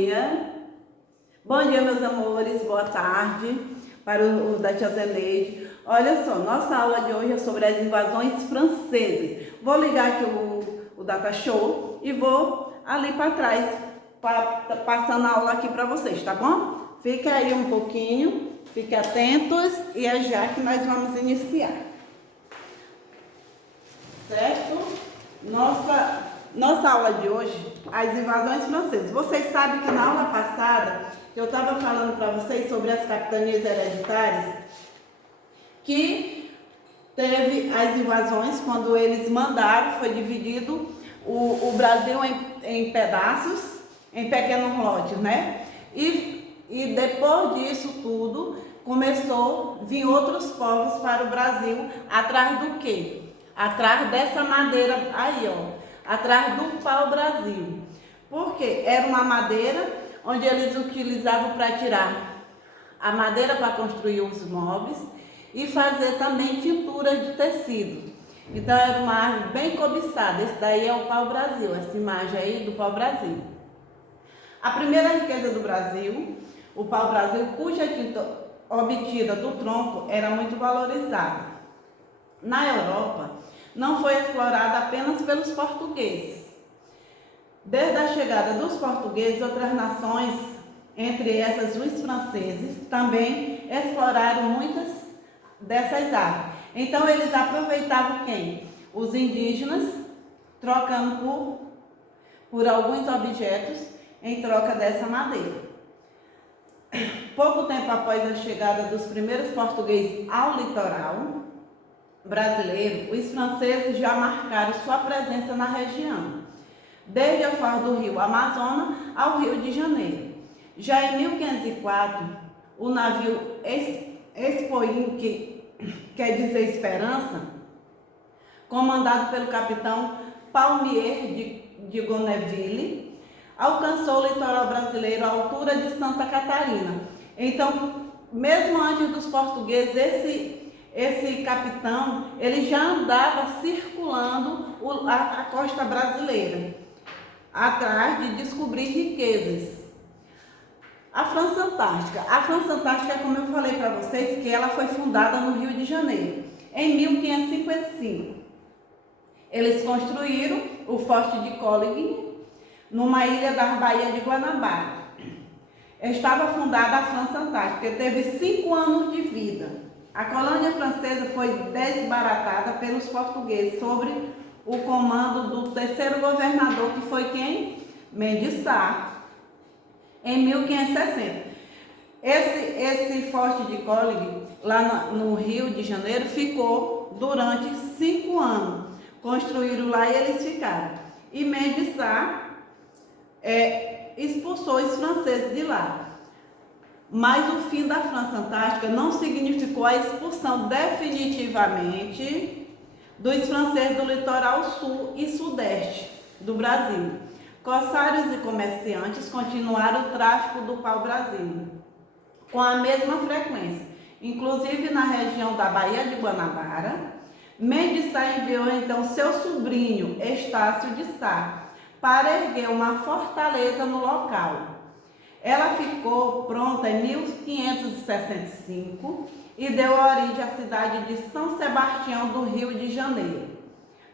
dia. Bom dia, meus amores, boa tarde para o da tia Zeneide. Olha só, nossa aula de hoje é sobre as invasões francesas. Vou ligar aqui o Data Show e vou ali para trás, passando a aula aqui para vocês, tá bom? Fique aí um pouquinho, fiquem atentos e é já que nós vamos iniciar. Certo? Nossa aula de hoje, as invasões francesas. Vocês sabem que na aula passada, eu estava falando para vocês sobre as capitanias hereditárias, que teve as invasões quando eles mandaram, foi dividido o Brasil em pedaços, em pequenos lotes, né? E depois disso tudo, começou a vir outros povos para o Brasil, atrás do quê? Atrás dessa madeira aí, ó. Atrás do pau-brasil. Porque era uma madeira onde eles utilizavam para tirar a madeira para construir os móveis e fazer também tinturas de tecido. Então era uma árvore bem cobiçada. Esse daí é o pau-brasil, essa imagem aí do pau-brasil. A primeira riqueza do Brasil, o pau-brasil, cuja tinta obtida do tronco era muito valorizada. Na Europa, não foi explorada apenas pelos portugueses. Desde a chegada dos portugueses, outras nações, entre essas os franceses, também exploraram muitas dessas árvores. Então eles aproveitavam quem? Os indígenas, trocando por alguns objetos em troca dessa madeira. Pouco tempo após a chegada dos primeiros portugueses ao litoral brasileiro, os franceses já marcaram sua presença na região, desde a foz do rio Amazonas ao Rio de Janeiro. Já em 1504, o navio Espoir, que quer dizer Esperança, comandado pelo capitão Palmier de Gonneville, alcançou o litoral brasileiro à altura de Santa Catarina. Então, mesmo antes dos portugueses, esse capitão, ele já andava circulando a costa brasileira, atrás de descobrir riquezas. A França Antártica. A França Antártica, como eu falei para vocês, que ela foi fundada no Rio de Janeiro, em 1555. Eles construíram o Forte de Coligny, numa ilha da Baía de Guanabara. Estava fundada a França Antártica, teve 5 anos de vida. A colônia francesa foi desbaratada pelos portugueses sobre o comando do terceiro governador, que foi quem? Mendes Sá, em 1560. Esse Forte de Coligny, lá no Rio de Janeiro, ficou durante 5 anos. Construíram lá e eles ficaram. E Mendes Sá expulsou os franceses de lá. Mas o fim da França Antártica não significou a expulsão definitivamente dos franceses do litoral sul e sudeste do Brasil. Corsários e comerciantes continuaram o tráfico do pau-brasil com a mesma frequência, inclusive na região da Baía de Guanabara. Mendes Sá enviou então seu sobrinho Estácio de Sá para erguer uma fortaleza no local. Ela ficou pronta em 1565 e deu origem à cidade de São Sebastião do Rio de Janeiro.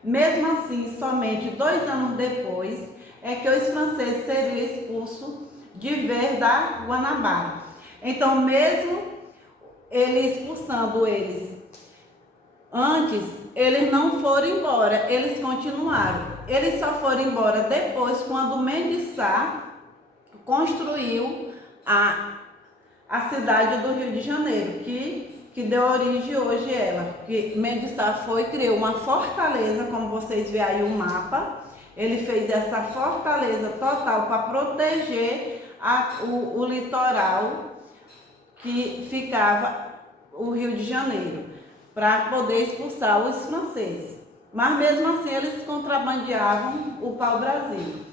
Mesmo assim, somente 2 anos depois é que os franceses seriam expulsos de vez da Guanabara. Então, mesmo ele expulsando eles antes, eles não foram embora, eles continuaram. Eles só foram embora depois, quando Mendes Sá construiu a cidade do Rio de Janeiro, que deu origem hoje ela. Que Mendes Sá criou uma fortaleza, como vocês veem aí o mapa. Ele fez essa fortaleza total para proteger o litoral que ficava o Rio de Janeiro, para poder expulsar os franceses. Mas mesmo assim eles contrabandeavam o pau-brasil.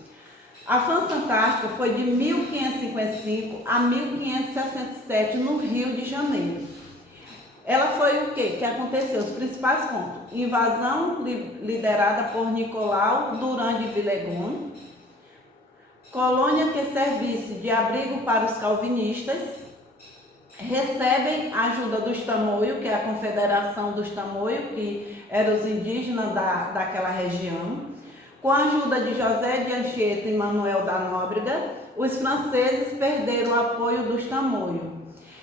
A França Antártica foi de 1555 a 1567 no Rio de Janeiro. Ela foi o quê? Que aconteceu? Os principais pontos. Invasão liderada por Nicolau Durand de Villegom, colônia que servisse de abrigo para os calvinistas, recebem a ajuda dos Tamoios, que é a confederação dos Tamoios, que eram os indígenas daquela região. Com a ajuda de José de Anchieta e Manuel da Nóbrega, os franceses perderam o apoio dos Tamoios.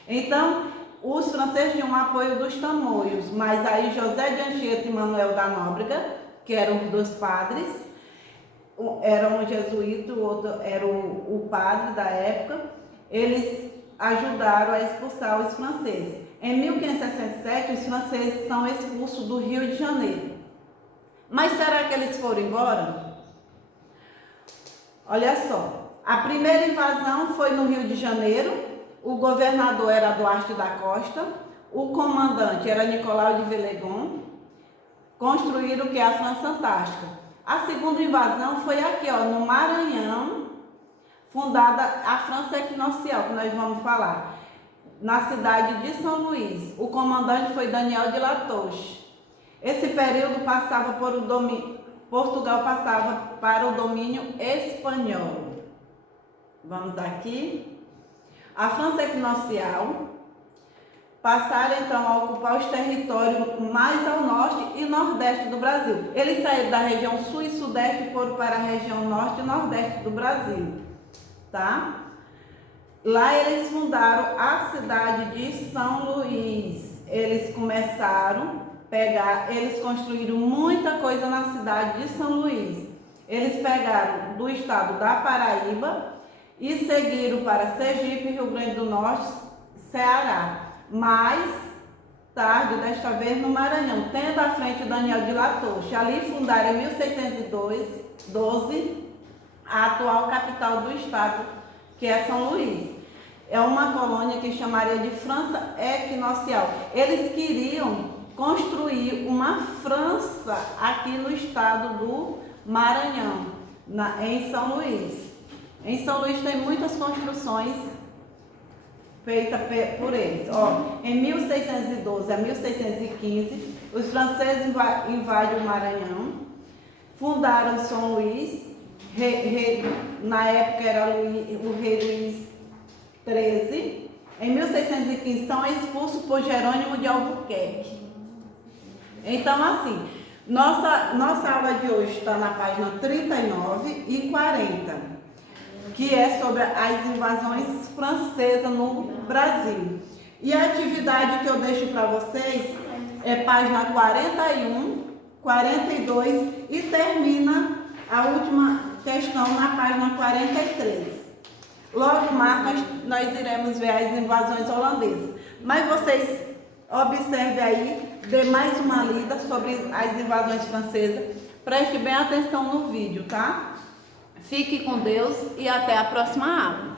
Então, os franceses tinham o apoio dos Tamoios, mas aí José de Anchieta e Manuel da Nóbrega, que eram os dois padres, era um jesuíta, o outro era o padre da época, eles ajudaram a expulsar os franceses. Em 1567, os franceses são expulsos do Rio de Janeiro. Mas será que eles foram embora? Olha só, a primeira invasão foi no Rio de Janeiro, o governador era Duarte da Costa, o comandante era Nicolau de Villegon, construíram o que é a França Antártica. A segunda invasão foi aqui, ó, no Maranhão, fundada a França Equinocial, que nós vamos falar, na cidade de São Luís. O comandante foi Daniel de Latouche. Esse período passava por Portugal passava para o domínio espanhol. Vamos aqui. A França Equinocial passaram então a ocupar os territórios mais ao norte e nordeste do Brasil. Eles saíram da região sul e sudeste e foram para a região norte e nordeste do Brasil, tá? Lá eles fundaram a cidade de São Luís. Eles começaram eles construíram muita coisa na cidade de São Luís. Eles pegaram do estado da Paraíba e seguiram para Sergipe, Rio Grande do Norte, Ceará. Mais tarde, desta vez no Maranhão, tendo à frente Daniel de Latouche. Ali fundaram em 1612 a atual capital do estado, que é São Luís. É uma colônia que chamaria de França Equinocial. Eles queriam construir uma França aqui no estado do Maranhão, em São Luís. Em São Luís tem muitas construções feitas por eles. Ó, em 1612 a 1615, os franceses invadem o Maranhão, fundaram São Luís, na época era o rei Luís XIII. Em 1615 são expulsos por Jerônimo de Albuquerque. Então, assim, nossa aula de hoje está na página 39 e 40, que é sobre as invasões francesas no Brasil. E a atividade que eu deixo para vocês é página 41, 42 e termina a última questão na página 43. Logo mais nós iremos ver as invasões holandesas. Mas vocês observem aí, dê mais uma lida sobre as invasões francesas. Preste bem atenção no vídeo, tá? Fique com Deus e até a próxima aula.